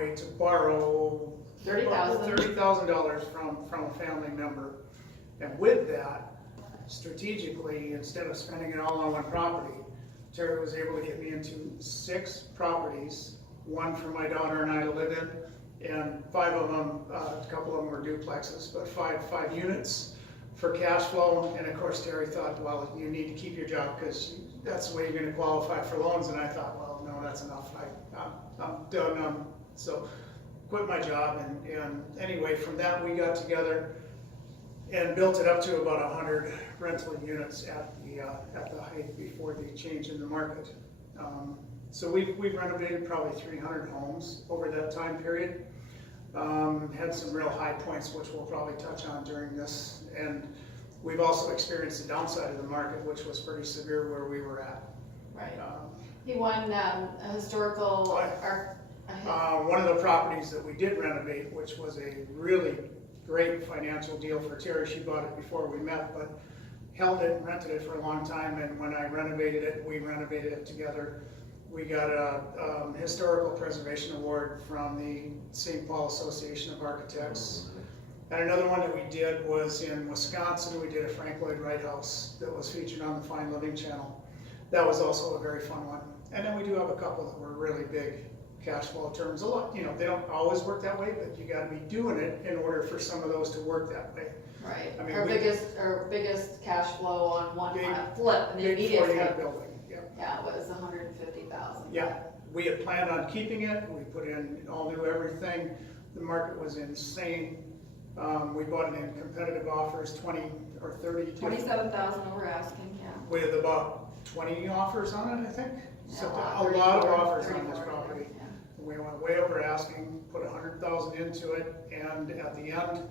way to borrow $30,000 from a family member. And with that, strategically, instead of spending it all on one property, Terry was able to get me into 6 properties, one for my daughter and I to live in, and 5 of them, a couple of them were duplexes, but five units for cash flow. And of course, Terry thought, well, you need to keep your job because that's the way you're going to qualify for loans. And I thought, well, no, that's enough. I'm done. So quit my job. And anyway, from that, we got together and built it up to about 100 rental units at the height before the change in the market. So we've renovated probably 300 homes over that time period. Had some real high points, which we'll probably touch on during this. And we've also experienced the downside of the market, which was pretty severe where we were at. Right. He won a historical. One of the properties that we did renovate, which was a really great financial deal for Terry. She bought it before we met, but held it and rented it for a long time. And when I renovated it, we renovated it together. We got a historical preservation award from the St. Paul Association of Architects. And another one that we did was in Wisconsin. We did a Frank Lloyd Wright house that was featured on the Fine Living channel. That was also a very fun one. And then we do have a couple that were really big cash flow terms. A lot, they don't always work that way, but you got to be doing it in order for some of those to work that way. Right. I mean, our biggest cash flow on one flip, and the immediate flip. Building. Yeah, it was 150,000. Yeah, we had planned on keeping it. We put in all new everything. The market was insane. We bought it in competitive offers, 20 or 30. 27,000 over asking. Yeah. With about 20 offers on it, I think. Yeah, So a a lot of offers 34, on this property. Yeah. We went way over asking, put 100,000 into it, and at the end,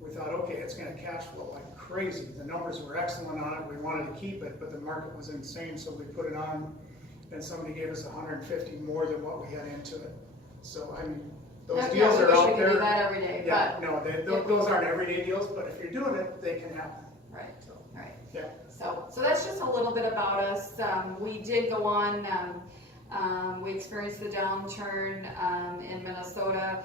we thought, okay, it's going to cash flow like crazy. The numbers were excellent on it. We wanted to keep it, but the market was insane, so we put it on, and somebody gave us 150 more than what we had into it. So I mean, those deals are out there. We do that every day. Yeah, no, those aren't everyday deals, but if you're doing it, they can happen. Right. So, right. yeah. So that's just a little bit about us. We did go on. We experienced the downturn in Minnesota.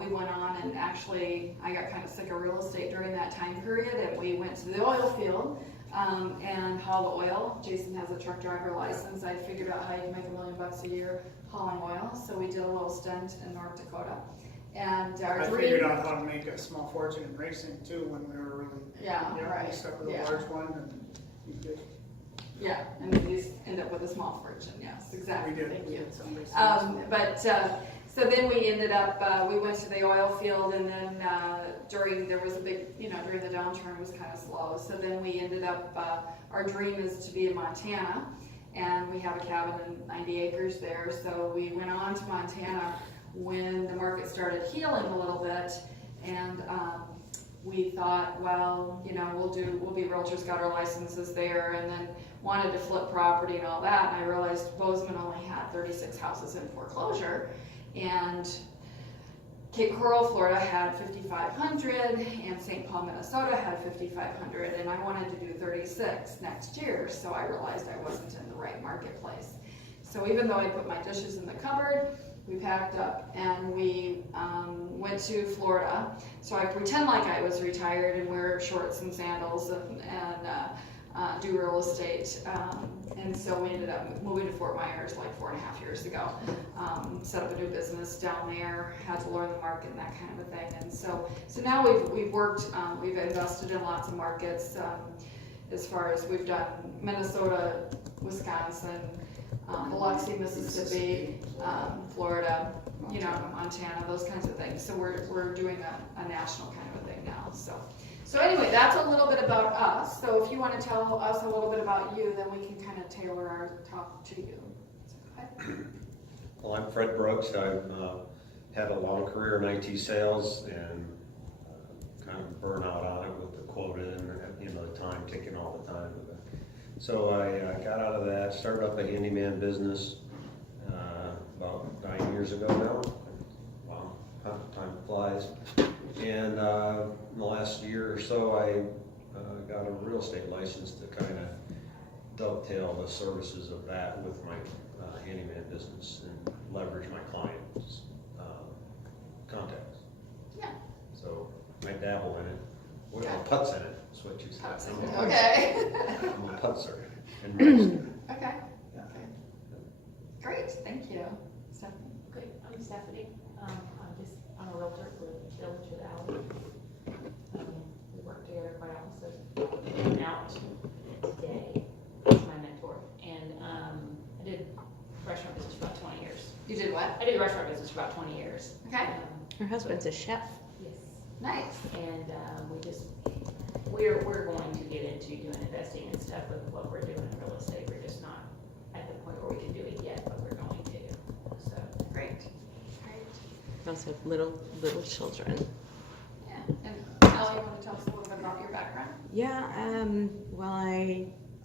We went on and actually, I got kind of sick of real estate during that time period, and we went to the oil field and hauled oil. Jason has a truck driver license. I figured out how you can make $1 million a year hauling oil, so we did a little stint in North Dakota. And our I figured out how to make a small fortune in racing too when we were really right. We stuck with a large one, and you did. Yeah, and then you end up with a small fortune. Yes, exactly. We did. Thank you. So then we ended up, we went to the oil field, and then there was a big, during the downturn it was kind of slow. So then we ended up, our dream is to be in Montana, and we have a cabin in 90 acres there. So we went on to Montana when the market started healing a little bit, and we thought, well, we'll be realtors, got our licenses there, and then wanted to flip property and all that. And I realized Bozeman only had 36 houses in foreclosure, and Cape Coral, Florida had 5,500, and St. Paul, Minnesota had 5,500, and I wanted to do 36 next year, so I realized I wasn't in the right marketplace. So even though I put my dishes in the cupboard, we packed up and we went to Florida. So I pretend like I was retired and wear shorts and sandals and do real estate. And so we ended up moving to Fort Myers like 4.5 years ago. Set up a new business down there, had to learn the market and that kind of a thing. And so now we've worked, we've invested in lots of markets. As far as we've done Minnesota, Wisconsin, Biloxi, Mississippi, Florida, Montana, those kinds of things. So we're doing a national kind of a thing now. So anyway, that's a little bit about us. So if you want to tell us a little bit about you, then we can kind of tailor our talk to you. So go ahead. Well, I'm Fred Brooks. I've had a long career in IT sales and kind of burn out on it with the quota and the time ticking all the time. So I got out of that, started up a handyman business about 9 years ago now. Wow, time flies. And in the last year or so, I got a real estate license to kind of dovetail the services of that with my handyman business and leverage my clients. I dabble in it. Well, putts in it, is what you said. Putts in I'm it, a- okay. I'm a putzer and racer. Okay, okay. Great, thank you. Stephanie? Okay, I'm Stephanie. I'm a realtor for Village of Valley. We work together quite often, so I'm out today. He's my mentor. And I did restaurant business for about 20 years. You did what? I did restaurant business for about 20 years. Okay. Her husband's a chef. Yes. Nice. And we're going to get into doing investing and stuff with what we're doing in real estate. We're just not at the point where we can do it yet, but we're going to. So Great. Great. Also have little children. Yeah. And Al, you want to tell us a little bit about your background? Yeah, well,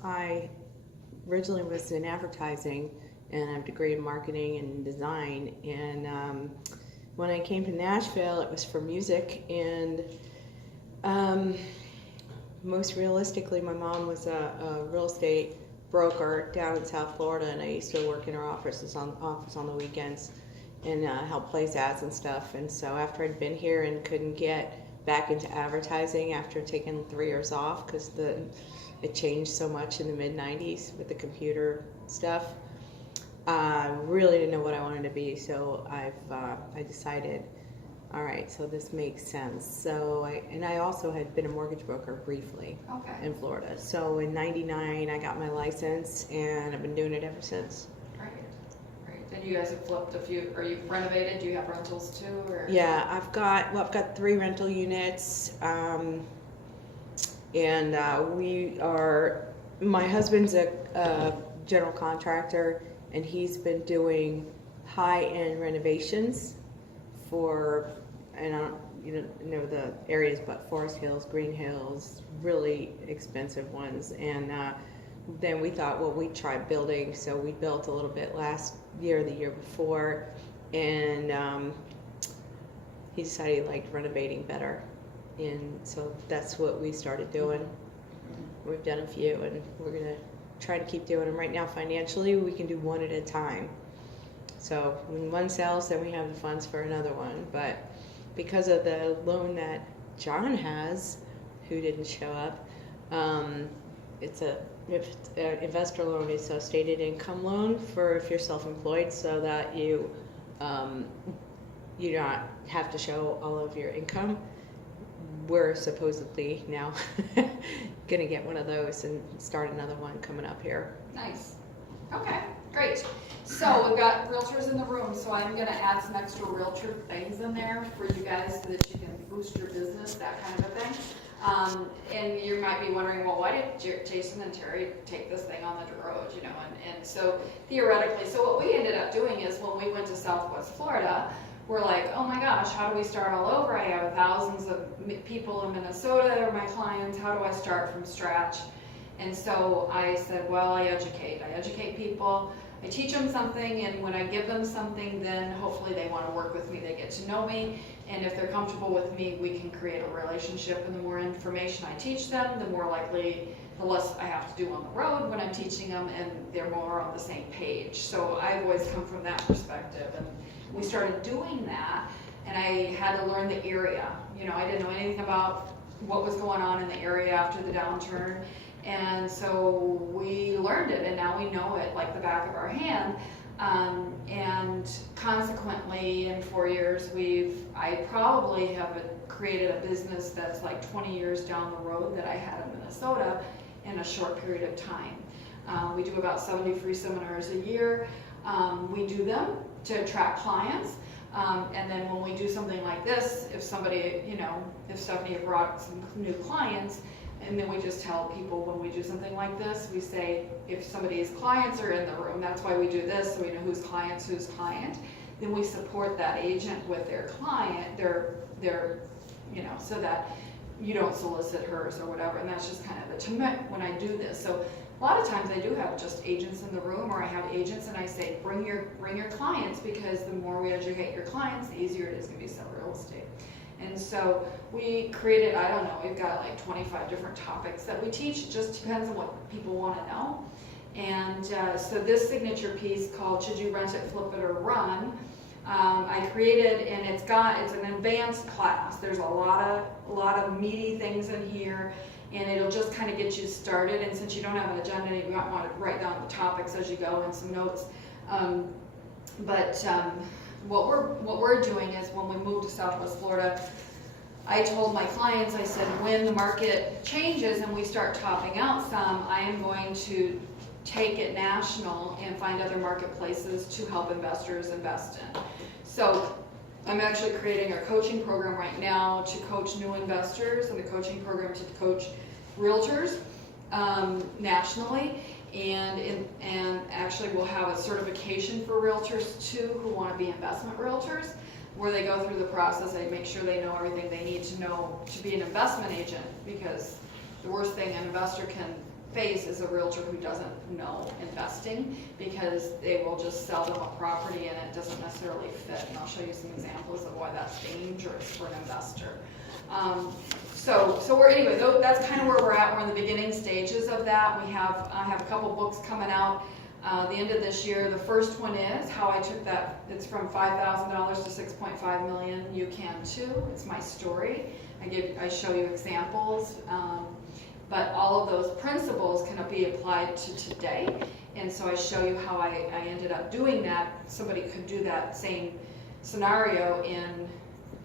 I originally was in advertising, and I have a degree in marketing and design. And when I came to Nashville, it was for music. And most realistically, my mom was a real estate broker down in South Florida, and I used to work in her office on the weekends and help place ads and stuff. And so after I'd been here and couldn't get back into advertising after taking 3 years off because it changed so much in the mid-90s with the computer stuff, I really didn't know what I wanted to be. So I decided, all right, so this makes sense. So I also had been a mortgage broker briefly Okay. in Florida. So in '99 I got my license, and I've been doing it ever since. Great. Great. And you guys have flipped a few, or you've renovated? Do you have rentals too? Or? Yeah, I've got 3 rental units, and my husband's a general contractor, and he's been doing high-end renovations for, and I don't know the areas, but Forest Hills, Green Hills, really expensive ones. And then we thought, well, we'd try building, so we built a little bit last year, the year before, and he decided he liked renovating better, and so that's what we started doing. We've done a few, and we're gonna try to keep doing them. Right now, financially, we can do one at a time. So when one sells, then we have the funds for another one. But because of the loan that John has, who didn't show up, it's an investor loan. It's a stated income loan for if you're self-employed, so that you not have to show all of your income. We're supposedly now gonna get one of those and start another one coming up here. Nice. Okay, great. So we've got realtors in the room, so I'm gonna add some extra realtor things in there for you guys so that you can boost your business, that kind of a thing. And you might be wondering, well, why did Jason and Terry take this thing on the road, and so theoretically, so what we ended up doing is when we went to Southwest Florida, we're like, oh my gosh, how do we start all over? I have thousands of people in Minnesota that are my clients. How do I start from scratch? And so I said, well, I educate people. I teach them something, and when I give them something, then hopefully they want to work with me. They get to know me, and if they're comfortable with me, we can create a relationship. And the more information I teach them, the less I have to do on the road when I'm teaching them, and they're more on the same page. So I've always come from that perspective, and we started doing that, and I had to learn the area. I didn't know anything about what was going on in the area after the downturn, and so we learned it, and now we know it like the back of our hand. And consequently, in 4 years, I probably have created a business that's like 20 years down the road that I had in Minnesota in a short period of time. We do about 70 free seminars a year. We do them to attract clients, and then when we do something like this, if Stephanie brought some new clients, and then we just tell people when we do something like this, we say if somebody's clients are in the room, that's why we do this, so we know whose client, then we support that agent with their client, so that you don't solicit hers or whatever, and that's just kind of the timing when I do this. So a lot of times I do have just agents in the room, or I have agents and I say, bring your clients, because the more we educate your clients, the easier it is going to be to sell real estate. And so we created, I don't know, we've got like 25 different topics that we teach. It just depends on what people want to know. And so this signature piece called Should You Rent It, Flip It, or Run I created, and it's an advanced class. There's a lot of meaty things in here, and it'll just kind of get you started. And since you don't have an agenda, you might want to write down the topics as you go and some notes. What we're doing is when we moved to Southwest Florida, I told my clients, I said, when the market changes and we start topping out some, I am going to take it national and find other marketplaces to help investors invest in. So I'm actually creating a coaching program right now to coach new investors and a coaching program to coach realtors nationally. And actually we'll have a certification for realtors too who want to be investment realtors, where they go through the process. I make sure they know everything they need to know to be an investment agent, because the worst thing an investor can face is a realtor who doesn't know investing, because they will just sell them a property and it doesn't necessarily fit. And I'll show you some examples of why that's dangerous for an investor. So anyway, that's kind of where we're at. We're in the beginning stages of that. I have a couple books coming out the end of this year. The first one is how I took that. It's from $5,000 to $6.5 million. You can too. It's my story. I show you examples, but all of those principles can be applied to today. And so I show you how I ended up doing that. Somebody could do that same scenario in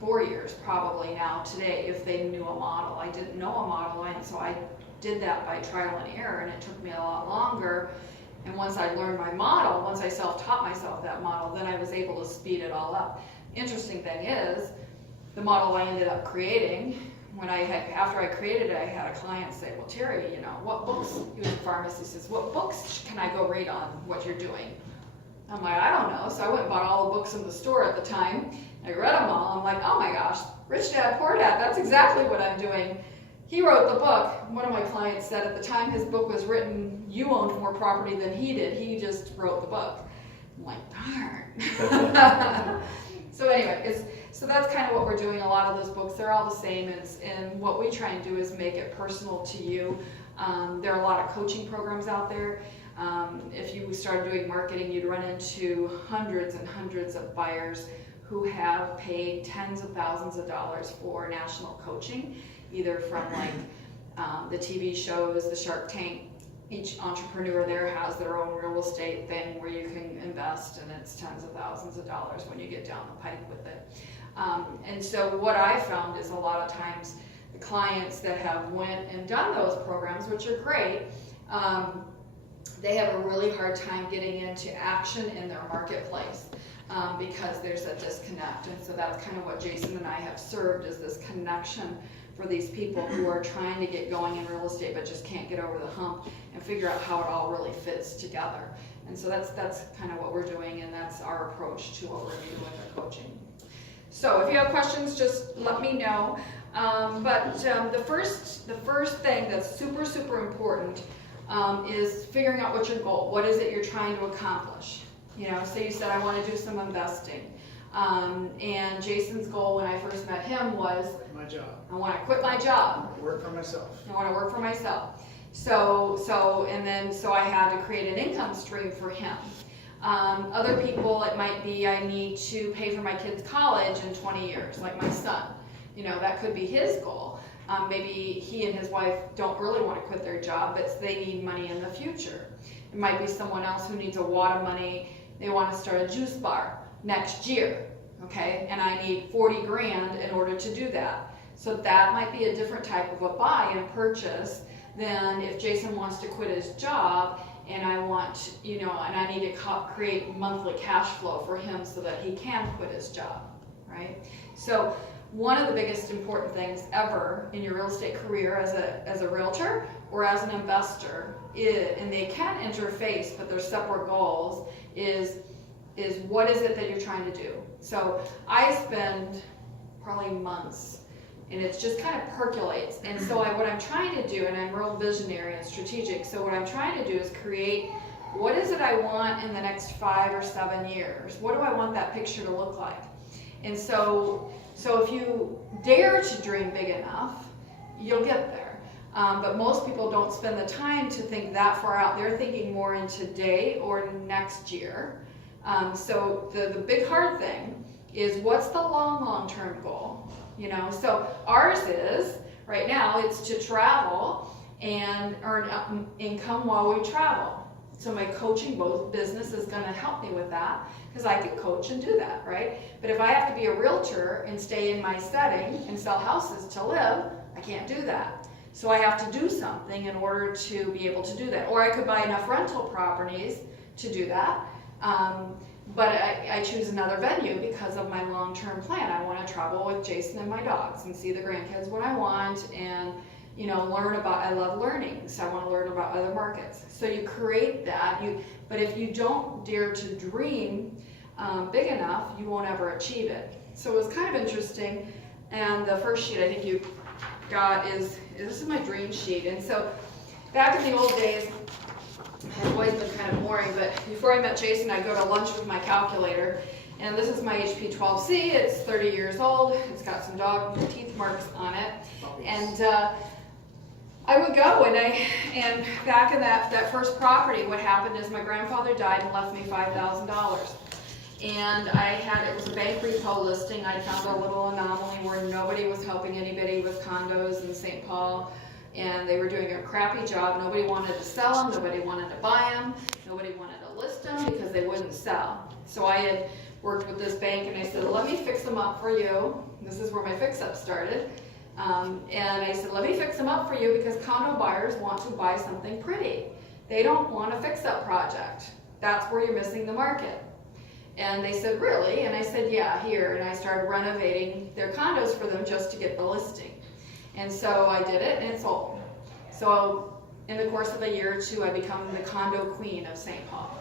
4 years probably now today if they knew a model. I didn't know a model, and so I did that by trial and error, and it took me a lot longer. And once I learned my model, once I self-taught myself that model, then I was able to speed it all up. Interesting thing is, the model I ended up creating, after I created it, I had a client say, well, Terry, what books, he was a pharmacist, he says, what books can I go read on what you're doing? I'm like, I don't know. So I went and bought all the books in the store at the time. I read them all. I'm like, oh my gosh, Rich Dad, Poor Dad, that's exactly what I'm doing. He wrote the book. One of my clients said at the time his book was written, you owned more property than he did. He just wrote the book. I'm like, darn. So anyway, so that's kind of what we're doing. A lot of those books, they're all the same. And what we try and do is make it personal to you. There are a lot of coaching programs out there. If you started doing marketing, you'd run into hundreds and hundreds of buyers who have paid tens of thousands of dollars for national coaching, either from the TV shows, the Shark Tank. Each entrepreneur there has their own real estate thing where you can invest, and it's tens of thousands of dollars when you get down the pike with it. And so what I found is a lot of times the clients that have went and done those programs, which are great, they have a really hard time getting into action in their marketplace because there's a disconnect. And so that's kind of what Jason and I have served, is this connection for these people who are trying to get going in real estate but just can't get over the hump and figure out how it all really fits together. And so that's kind of what we're doing, and that's our approach to what we're doing with our coaching. So if you have questions, just let me know. The first thing that's super, super important is figuring out what's your goal. What is it you're trying to accomplish? So you said, I want to do some investing. And Jason's goal when I first met him was, My job. I want to quit my job. Work for myself. I want to work for myself. So I had to create an income stream for him. Other people, it might be, I need to pay for my kids' college in 20 years, like my son. That could be his goal. Maybe he and his wife don't really want to quit their job, but they need money in the future. It might be someone else who needs a wad of money. They want to start a juice bar next year, okay? And I need 40 grand in order to do that. So that might be a different type of a buy and purchase than if Jason wants to quit his job and I want, and I need to create monthly cash flow for him so that he can quit his job, right? So one of the biggest important things ever in your real estate career as a realtor or as an investor and they can interface, but they're separate goals, is what is it that you're trying to do? So I spend probably months, and it just kind of percolates. And so what I'm trying to do, and I'm real visionary and strategic, so what I'm trying to do is create, what is it I want in the next 5 or 7 years? What do I want that picture to look like? And so if you dare to dream big enough, you'll get there. But most people don't spend the time to think that far out. They're thinking more in today or next year. So the big hard thing is what's the long-term goal? You know, so ours is, right now, it's to travel and earn income while we travel. So my coaching business is gonna help me with that, because I could coach and do that, right? But if I have to be a realtor and stay in my setting and sell houses to live, I can't do that. So I have to do something in order to be able to do that. Or I could buy enough rental properties to do that. But I choose another venue because of my long-term plan. I want to travel with Jason and my dogs and see the grandkids when I want, and you know, I love learning, so I want to learn about other markets. So you create that, but if you don't dare to dream big enough, you won't ever achieve it. So it was kind of interesting, and the first sheet I think you got is this is my dream sheet. And so back in the old days, I've always been kind of boring, but before I met Jason, I'd go to lunch with my calculator. And this is my HP12C, it's 30 years old, it's got some dog teeth marks on it. And I would go, and back in that first property, what happened is my grandfather died and left me $5,000. And it was a bank repo listing. I found a little anomaly where nobody was helping anybody with condos in St. Paul. And they were doing a crappy job. Nobody wanted to sell them, nobody wanted to buy them, nobody wanted to list them because they wouldn't sell. So I had worked with this bank and I said, let me fix them up for you. This is where my fix-up started. And I said, let me fix them up for you because condo buyers want to buy something pretty. They don't want a fix-up project. That's where you're missing the market. And they said, really? And I said, yeah, here. And I started renovating their condos for them just to get the listing. And so I did it, and it sold. So in the course of a year or two, I become the condo queen of St. Paul.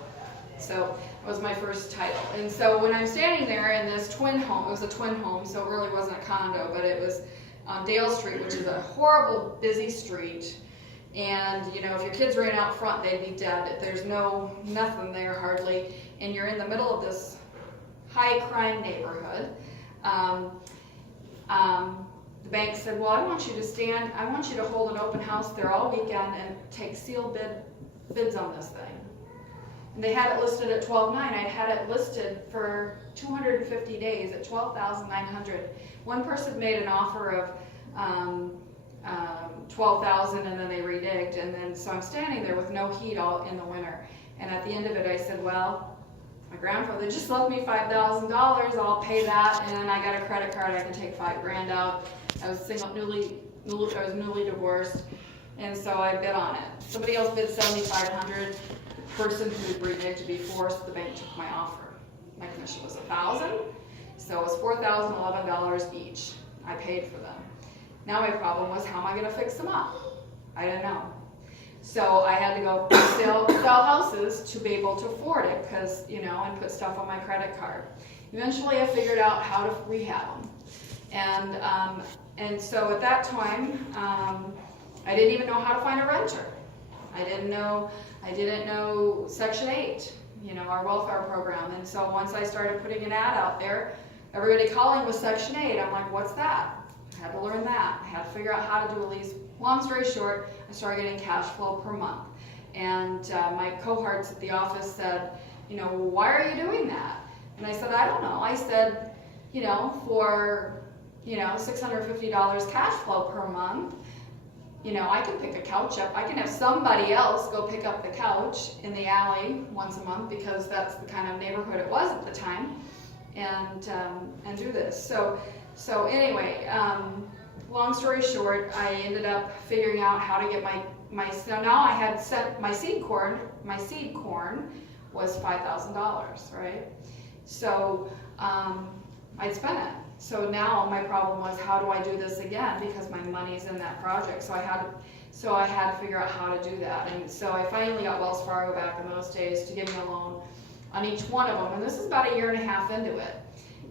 So that was my first title. And so when I'm standing there in this twin home, it was a twin home, so it really wasn't a condo, but it was on Dale Street, which is a horrible, busy street. And you know, if your kids ran out front, they'd be dead. There's nothing there hardly. And you're in the middle of this high crime neighborhood. The bank said, well, I want you to hold an open house there all weekend and take sealed bids on this thing. And they had it listed at $12,900. I'd had it listed for 250 days at $12,900. One person made an offer of $12,000 and then they redigged. And then, so I'm standing there with no heat all in the winter. And at the end of it, I said, well, my grandfather just left me $5,000. I'll pay that, and then I got a credit card. I can take $5,000 out. I was newly divorced, and so I bid on it. Somebody else bid $7,500. The person who reneged before, so the bank took my offer. My commission was $1,000, so it was $4,011 each. I paid for them. Now my problem was, how am I going to fix them up? I didn't know. So I had to go sell houses to be able to afford it, because, you know, and put stuff on my credit card. Eventually I figured out how to rehab them. And so at that time, I didn't even know how to find a renter. I didn't know Section 8, you know, our welfare program. And so once I started putting an ad out there, everybody calling was Section 8. I'm like, what's that? I had to learn that. I had to figure out how to do a lease. Long story short, I started getting cash flow per month. And my cohorts at the office said, you know, well, why are you doing that? And I said, I don't know. I said, you know, for, you know, $650 cash flow per month, you know, I can pick a couch up. I can have somebody else go pick up the couch in the alley once a month, because that's the kind of neighborhood it was at the time, and do this. So anyway, long story short, I ended up figuring out how to get so now I had set my seed corn was $5,000, right? So I'd spent it. So now my problem was, how do I do this again? Because my money's in that project. So I had to figure out how to do that. And so I finally got Wells Fargo back in those days to give me a loan on each one of them. And this is about a year and a half into it.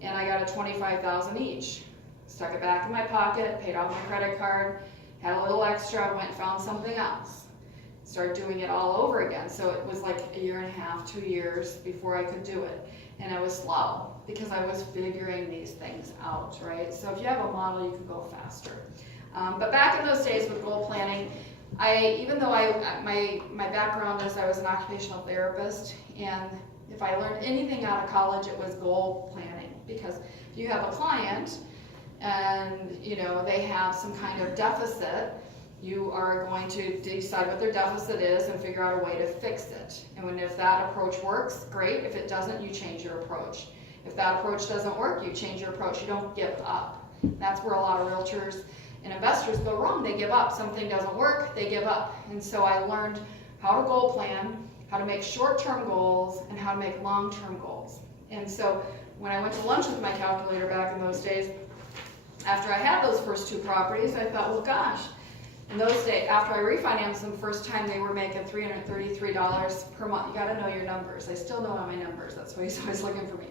And I got a $25,000 each. Stuck it back in my pocket, paid off my credit card, had a little extra, went and found something else. Started doing it all over again. So it was like a year and a half, 2 years before I could do it. And I was slow because I was figuring these things out, right? So if you have a model, you can go faster. But back in those days with goal planning, even though my background is I was an occupational therapist, and If I learned anything out of college, it was goal planning. Because if you have a client and they have some kind of deficit, you are going to decide what their deficit is and figure out a way to fix it. And if that approach works, great. If it doesn't, you change your approach. If that approach doesn't work, you change your approach. You don't give up. That's where a lot of realtors and investors go wrong. They give up. Something doesn't work, they give up. And so I learned how to goal plan, how to make short-term goals, and how to make long-term goals. And so when I went to lunch with my calculator back in those days, after I had those first 2 properties, I thought, well, gosh, in those days, after I refinanced them first time, they were making $333 per month. You got to know your numbers. I still know all my numbers. That's why he's always looking for me.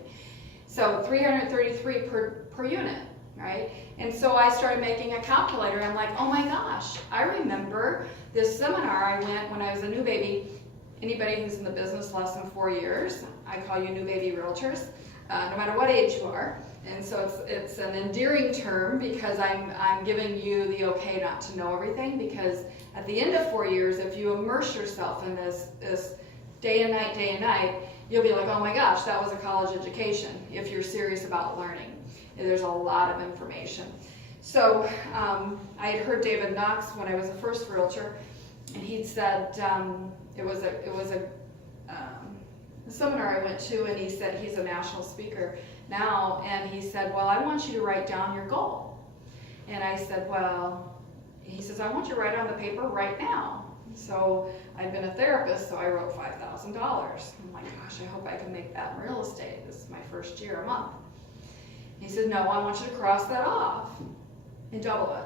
So $333 per unit, right? And so I started making a calculator. I'm like, oh my gosh, I remember this seminar I went when I was a new baby. Anybody who's in the business less than 4 years, I call you new baby realtors, no matter what age you are. And so it's an endearing term because I'm giving you the okay not to know everything, because at the end of 4 years, if you immerse yourself in this day and night, you'll be like, oh my gosh, that was a college education, if you're serious about learning. There's a lot of information. So I had heard David Knox when I was a first realtor, and he'd said, it was a seminar I went to, and he said, he's a national speaker now, and he said, well, I want you to write down your goal. And I said, well, he says, I want you to write it on the paper right now. So I've been a therapist, so I wrote $5,000. I'm like, gosh, I hope I can make that in real estate. This is my first year a month. He said, no, I want you to cross that off and double it.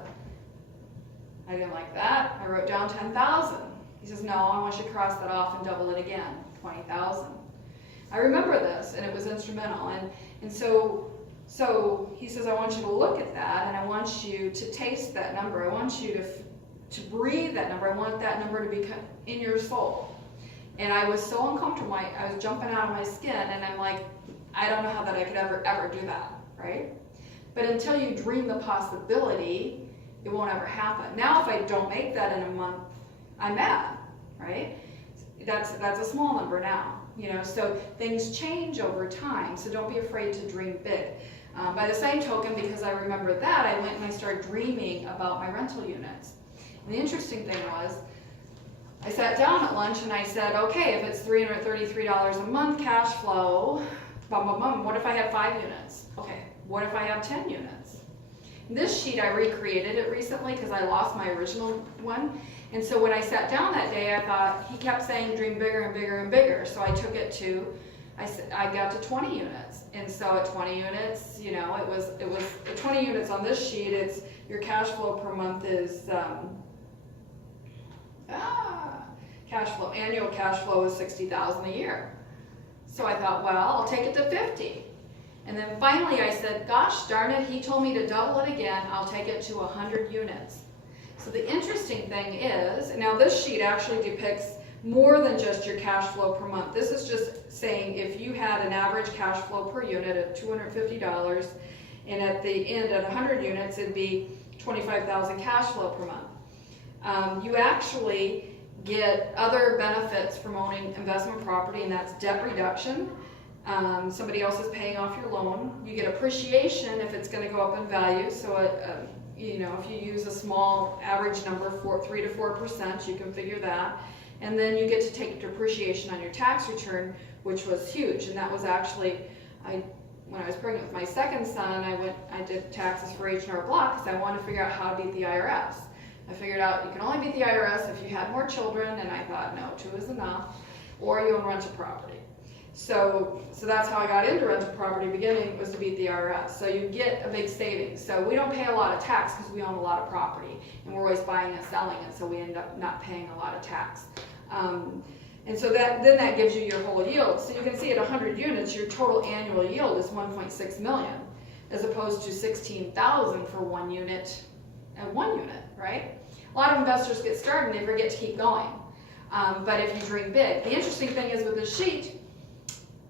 I didn't like that. I wrote down 10,000. He says, no, I want you to cross that off and double it again, 20,000. I remember this, and it was instrumental. And so he says, I want you to look at that, and I want you to taste that number. I want you to breathe that number. I want that number to be in your soul. And I was so uncomfortable. I was jumping out of my skin, and I'm like, I don't know how that I could ever do that, right? But until you dream the possibility, it won't ever happen. Now, if I don't make that in a month, I'm mad, right? That's a small number now. So things change over time, so don't be afraid to dream big. By the same token, because I remember that, I went and I started dreaming about my rental units. And the interesting thing was, I sat down at lunch and I said, okay, if it's $333 a month cash flow, what if I had 5 units? Okay, what if I have 10 units? This sheet, I recreated it recently because I lost my original one. And so when I sat down that day, I thought, he kept saying dream bigger and bigger and bigger. So I took it to, I got to 20 units. And so at 20 units, it was 20 units on this sheet. It's your cash flow per month is, annual cash flow is $60,000 a year. So I thought, well, I'll take it to 50. And then finally I said, gosh darn it, he told me to double it again. I'll take it to 100 units. So the interesting thing is, now this sheet actually depicts more than just your cash flow per month. This is just saying if you had an average cash flow per unit of $250, and at the end at 100 units, it'd be 25,000 cash flow per month. You actually get other benefits from owning investment property, and that's debt reduction. Somebody else is paying off your loan. You get appreciation if it's going to go up in value. So, if you use a small average number, 3 to 4%, you can figure that. And then you get to take depreciation on your tax return, which was huge. And that was actually, when I was pregnant with my second son, I did taxes for H&R Block because I wanted to figure out how to beat the IRS. I figured out you can only beat the IRS if you had more children, and I thought, no, 2 is enough, or you own rental property. So that's how I got into rental property beginning, was to beat the IRS. So you get a big savings. So we don't pay a lot of tax because we own a lot of property, and we're always buying and selling it, so we end up not paying a lot of tax. And so that gives you your whole yield. So you can see at 100 units, your total annual yield is 1.6 million, as opposed to 16,000 for 1 unit and 1 unit, right? A lot of investors get started and they forget to keep going. But if you dream big, the interesting thing is with this sheet,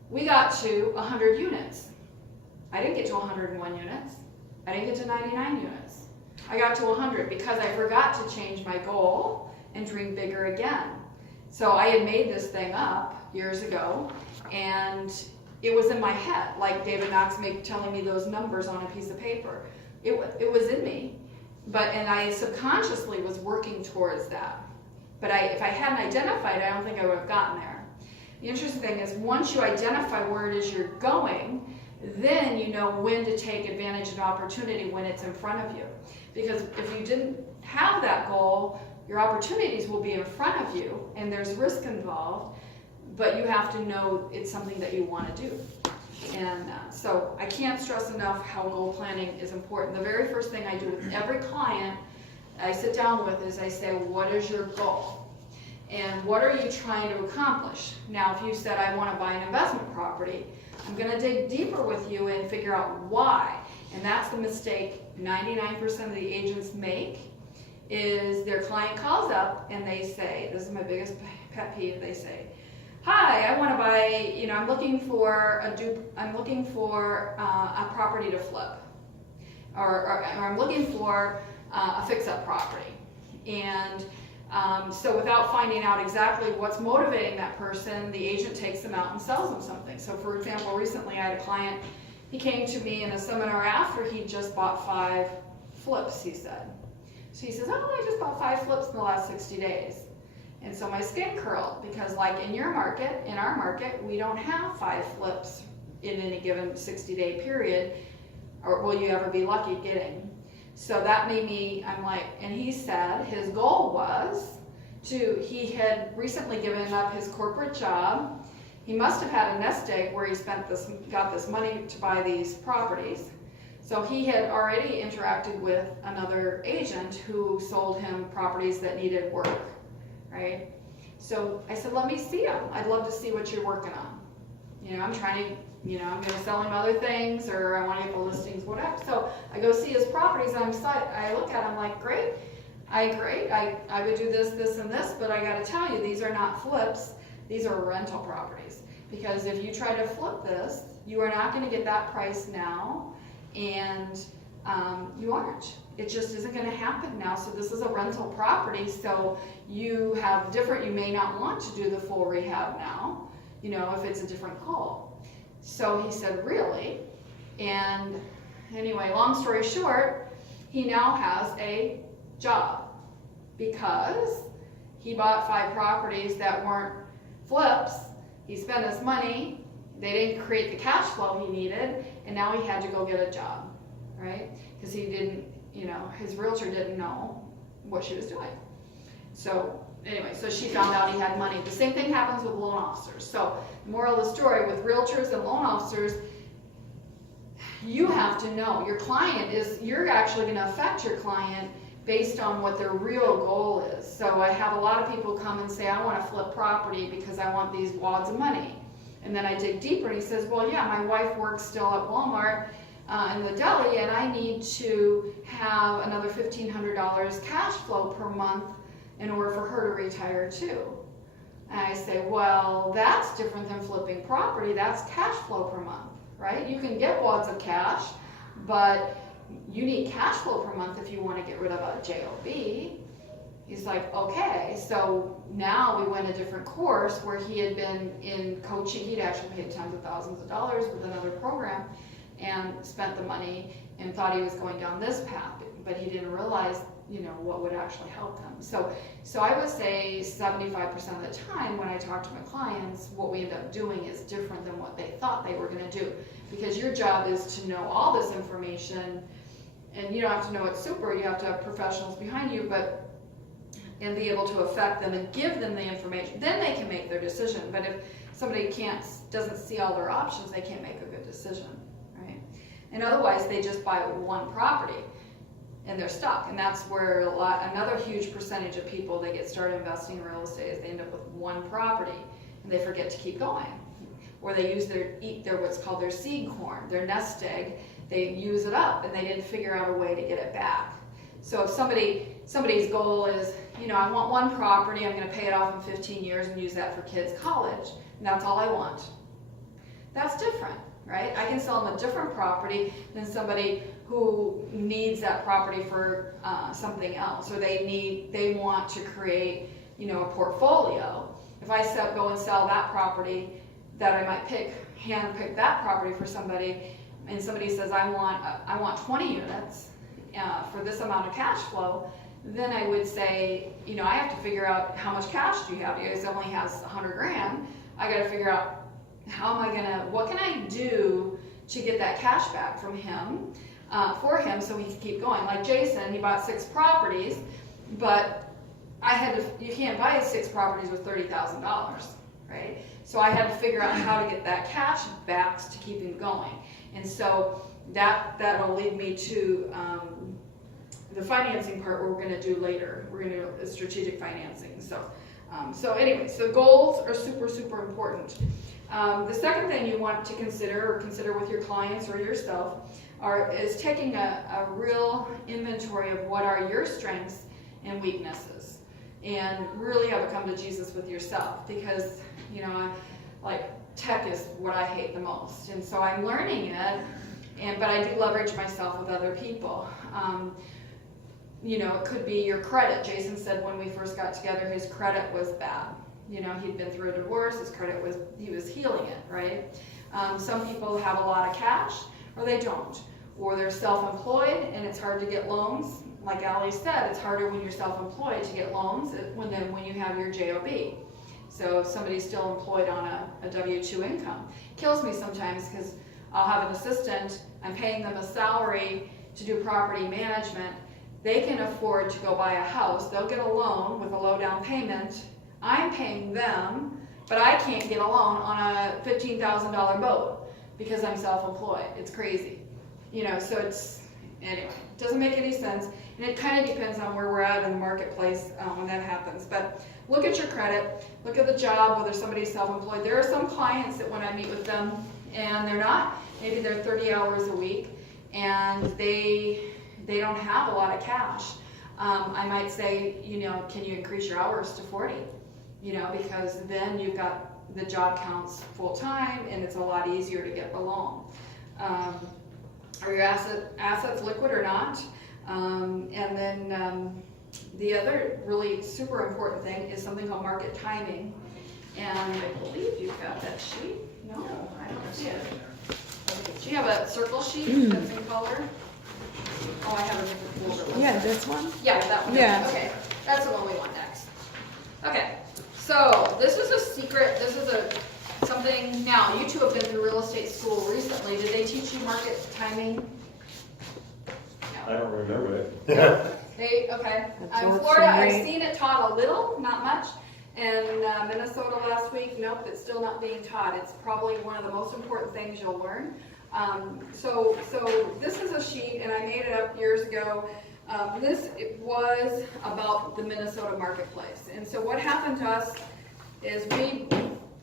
we got to 100 units. I didn't get to 101 units. I didn't get to 99 units. I got to 100 because I forgot to change my goal and dream bigger again. So I had made this thing up years ago, and it was in my head, like David Knox telling me those numbers on a piece of paper. It was in me, and I subconsciously was working towards that. But if I hadn't identified, I don't think I would have gotten there. The interesting thing is, once you identify where it is you're going, then you know when to take advantage of opportunity when it's in front of you. Because if you didn't have that goal, your opportunities will be in front of you, and there's risk involved, but you have to know it's something that you want to do. And so I can't stress enough how goal planning is important. The very first thing I do with every client I sit down with is I say, what is your goal? And what are you trying to accomplish? Now, if you said, I want to buy an investment property, I'm going to dig deeper with you and figure out why. And that's the mistake 99% of the agents make, is their client calls up and they say, this is my biggest pet peeve, they say, hi, I want to buy, I'm looking for a property to flip, or I'm looking for a fix-up property. And so without finding out exactly what's motivating that person, the agent takes them out and sells them something. So for example, recently I had a client, he came to me in a seminar after he just bought 5 flips, he said. So he says, oh, I just bought 5 flips in the last 60 days. And so my skin curled, because like in your market, in our market, we don't have 5 flips in any given 60-day period, or will you ever be lucky getting. So that made me, I'm like, and he said his goal was he had recently given up his corporate job. He must have had a nest egg where he got this money to buy these properties. So he had already interacted with another agent who sold him properties that needed work, right? So I said, let me see them. I'd love to see what you're working on. I'm trying to, I'm going to sell him other things, or I want to get the listings, whatever. So I go see his properties on site. I look at them like, great. I would do this, this, and this, but I got to tell you, these are not flips. These are rental properties. Because if you try to flip this, you are not going to get that price now, and you aren't. It just isn't going to happen now. So this is a rental property, so you may not want to do the full rehab now, if it's a different goal. So he said, really? And anyway, long story short, he now has a job because he bought 5 properties that weren't flips. He spent his money, they didn't create the cash flow he needed, and now he had to go get a job, right? Because he didn't, his realtor didn't know what she was doing. So anyway, so she found out he had money. The same thing happens with loan officers. So the moral of the story with realtors and loan officers, you have to know your client you're actually going to affect your client based on what their real goal is. So I have a lot of people come and say, I want to flip property because I want these wads of money. And then I dig deeper and he says, well, yeah, my wife works still at Walmart in the deli, and I need to have another $1,500 cash flow per month in order for her to retire too. And I say, well, that's different than flipping property. That's cash flow per month, right? You can get wads of cash, but you need cash flow per month if you want to get rid of a JOB. He's like, okay. So now we went a different course where he had been in coaching. He'd actually paid tens of thousands of dollars with another program and spent the money and thought he was going down this path, but he didn't realize what would actually help them. So I would say 75% of the time when I talk to my clients, what we end up doing is different than what they thought they were going to do. Because your job is to know all this information, and you don't have to know it super, you have to have professionals behind you, and be able to affect them and give them the information. Then they can make their decision. But if somebody doesn't see all their options, they can't make a good decision, right? And otherwise, they just buy one property and they're stuck. And that's where another huge percentage of people, they get started investing in real estate, is they end up with one property and they forget to keep going. Or they use their what's called their seed corn, their nest egg, they use it up and they didn't figure out a way to get it back. So if somebody's goal is, I want one property, I'm going to pay it off in 15 years and use that for kids' college, and that's all I want. That's different, right? I can sell them a different property than somebody who needs that property for something else, or they want to create, a portfolio, if I go and sell that property, that I might hand pick that property for somebody, and somebody says, I want 20 units for this amount of cash flow, then I would say, you know, I have to figure out how much cash do you have. You guys only has 100 grand. I got to figure out what can I do to get that cash back from him, for him, so he can keep going. Like Jason, he bought 6 properties, but you can't buy 6 properties with $30,000, right? So I had to figure out how to get that cash back to keep him going. And so that'll lead me to the financing part we're going to do later. We're going to do strategic financing. So anyway, so goals are super, super important. The second thing you want to consider with your clients or yourself is taking a real inventory of what are your strengths and weaknesses, and really have a come to Jesus with yourself, because, you know, like tech is what I hate the most, and so I'm learning it, but I do leverage myself with other people. You know, it could be your credit. Jason said when we first got together, his credit was bad. You know, he'd been through a divorce, his credit he was healing it, right? Some people have a lot of cash, or they don't. Or they're self-employed and it's hard to get loans. Like Ali said, it's harder when you're self-employed to get loans than when you have your JOB. So if somebody's still employed on a W-2 income. Kills me sometimes, because I'll have an assistant, I'm paying them a salary to do property management. They can afford to go buy a house. They'll get a loan with a low down payment. I'm paying them, but I can't get a loan on a $15,000 boat because I'm self-employed. It's crazy. You know, so anyway, it doesn't make any sense. And it kind of depends on where we're at in the marketplace when that happens. But look at your credit, look at the job, whether somebody's self-employed. There are some clients that when I meet with them, and they're not, maybe they're 30 hours a week, and they don't have a lot of cash. I might say, you know, can you increase your hours to 40? You know, because then you've got the job counts full time, and it's a lot easier to get the loan. Are your assets liquid or not? And then the other really super important thing is something called market timing. And I believe you've got that sheet. No, I don't see it. Do you have a circle sheet that's in color? Oh, I have a different folder. Yeah, this one? Yeah, that one. Yeah. Okay, that's the one we want next. Okay, so this is a secret. This is something. Now, you two have been through real estate school recently. Did they teach you market timing? I don't remember it. Okay. In Absorption Florida, I've rate. seen it taught a little, not much. And Minnesota last week, nope, it's still not being taught. It's probably one of the most important things you'll learn. So this is a sheet, and I made it up years ago. It was about the Minnesota marketplace. And so what happened to us is we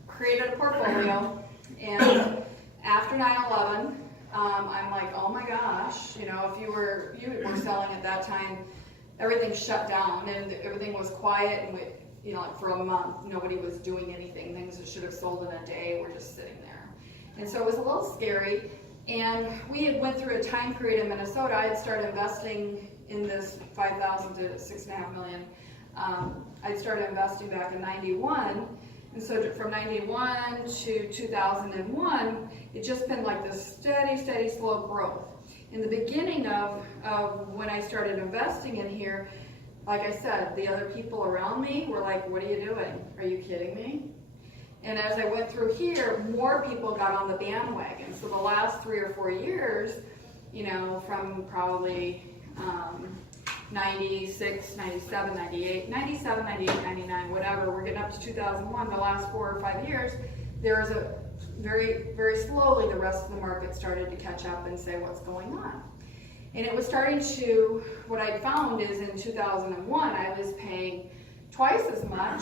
created a portfolio, and after 9/11, I'm like, oh my gosh, you know, if you were selling at that time, everything shut down and everything was quiet, and you know, like for a month, nobody was doing anything. Things that should have sold in a day were just sitting there. And so it was a little scary. And we had went through a time period in Minnesota. I had started investing in this 5,000 to 6.5 million. I started investing back in 91. And so from 91 to 2001, it's just been like this steady, slow growth. In the beginning of when I started investing in here, like I said, the other people around me were like, what are you doing? Are you kidding me? And as I went through here, more people got on the bandwagon. So the last 3 or 4 years, you know, from probably 96, 97, 98, 97, 98, 99, whatever, we're getting up to 2001, the last 4 or 5 years, there was a very, very slowly the rest of the market started to catch up and say what's going on. And it was starting to, what I found is in 2001, I was paying twice as much.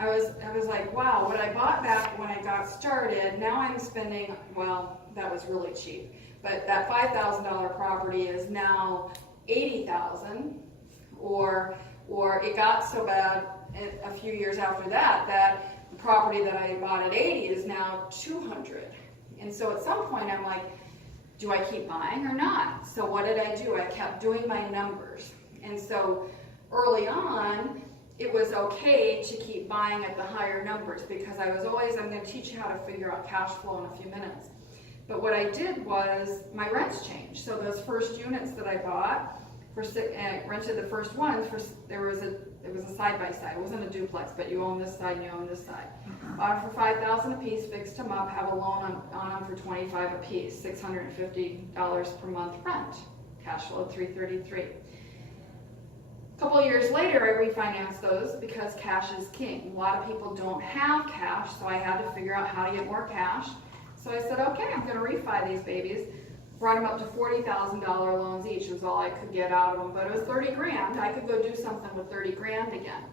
I was like, wow, what I bought back when I got started, now I'm spending, well, that was really cheap. But that $5,000 property is now $80,000, or it got so bad a few years after that the property that I bought at 80 is now 200. And so at some point I'm like, do I keep buying or not? So what did I do? I kept doing my numbers. And so early on, it was okay to keep buying at the higher numbers because I'm going to teach you how to figure out cash flow in a few minutes. But what I did was my rents changed. So those first units that I bought and I rented the first ones it was a side by side. It wasn't a duplex, but you own this side and you own this side. Bought them for $5,000 a piece, fixed them up, have a loan on them for $25 a piece, $650 per month rent. Cash flow $333. A couple of years later, I refinanced those because cash is king. A lot of people don't have cash, so I had to figure out how to get more cash. So I said, okay, I'm going to refi these babies. Brought them up to $40,000 loans each was all I could get out of them, but it was 30 grand. I could go do something with 30 grand again.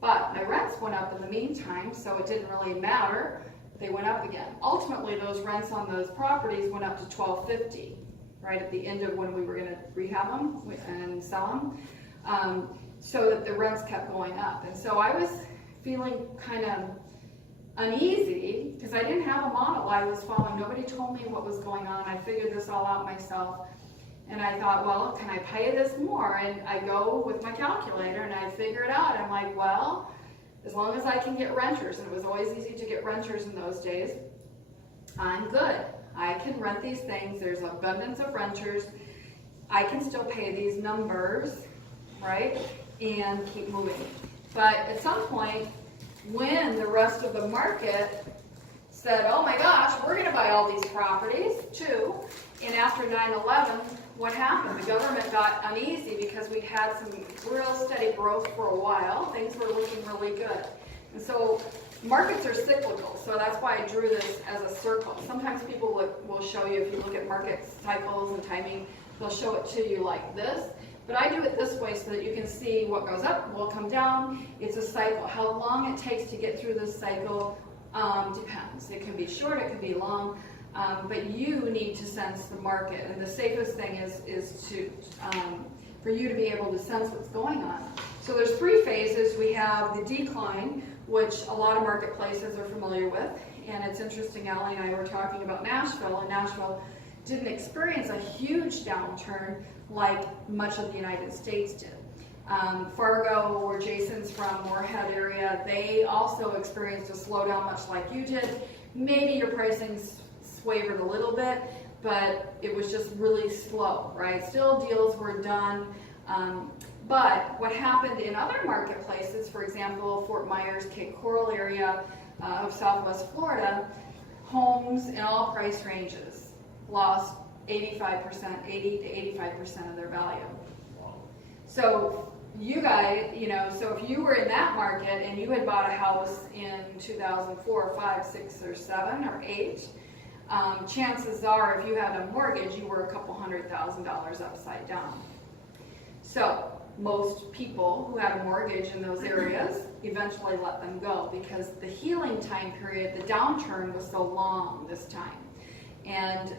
But my rents went up in the meantime, so it didn't really matter. They went up again. Ultimately, those rents on those properties went up to $1,250, right at the end of when we were going to rehab them and sell them, so that the rents kept going up. And so I was feeling kind of uneasy because I didn't have a model I was following. Nobody told me what was going on. I figured this all out myself. And I thought, well, can I pay this more? And I go with my calculator and I figure it out. I'm like, well, as long as I can get renters, and it was always easy to get renters in those days, I'm good. I can rent these things. There's abundance of renters. I can still pay these numbers, right? And keep moving. But at some point, when the rest of the market said, oh my gosh, we're going to buy all these properties too, and after 9/11, what happened? The government got uneasy because we'd had some real steady growth for a while. Things were looking really good. And so markets are cyclical, so that's why I drew this as a circle. Sometimes people will show you, if you look at market cycles and timing, they'll show it to you like this. But I do it this way so that you can see what goes up will come down. It's a cycle. How long it takes to get through this cycle depends. It can be short, it can be long, but you need to sense the market. And the safest thing is to for you to be able to sense what's going on. So there's three phases. We have the decline, which a lot of marketplaces are familiar with. And it's interesting, Allie and I were talking about Nashville, and Nashville didn't experience a huge downturn like much of the United States did. Fargo, where Jason's from, Moorhead area, they also experienced a slowdown much like you did. Maybe your pricing wavered a little bit, but it was just really slow, right? Still deals were done, but what happened in other marketplaces, for example, Fort Myers, Cape Coral area of Southwest Florida, homes in all price ranges lost 85%, 80 to 85% of their value. So you guys, so if you were in that market and you had bought a house in 2004, 5, 6, or 7, or 8, chances are if you had a mortgage, you were a couple $100,000 upside down. So most people who had a mortgage in those areas eventually let them go because the healing time period, the downturn was so long this time. And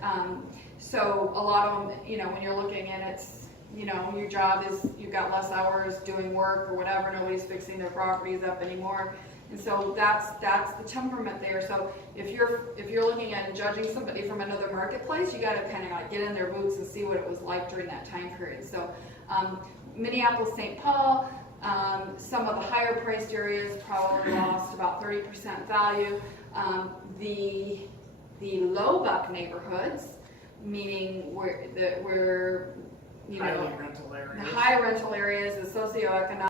so a lot of them, when you're looking at it's, your job is you've got less hours doing work or whatever, nobody's fixing their properties up anymore. And so that's the temperament there. So if you're looking at and judging somebody from another marketplace, you got to kind of get in their boots and see what it was like during that time period. So Minneapolis, St. Paul, some of the higher priced areas probably lost about 30% value. The low buck neighborhoods, meaning where Highly rental areas. the high rental areas, the socioeconomic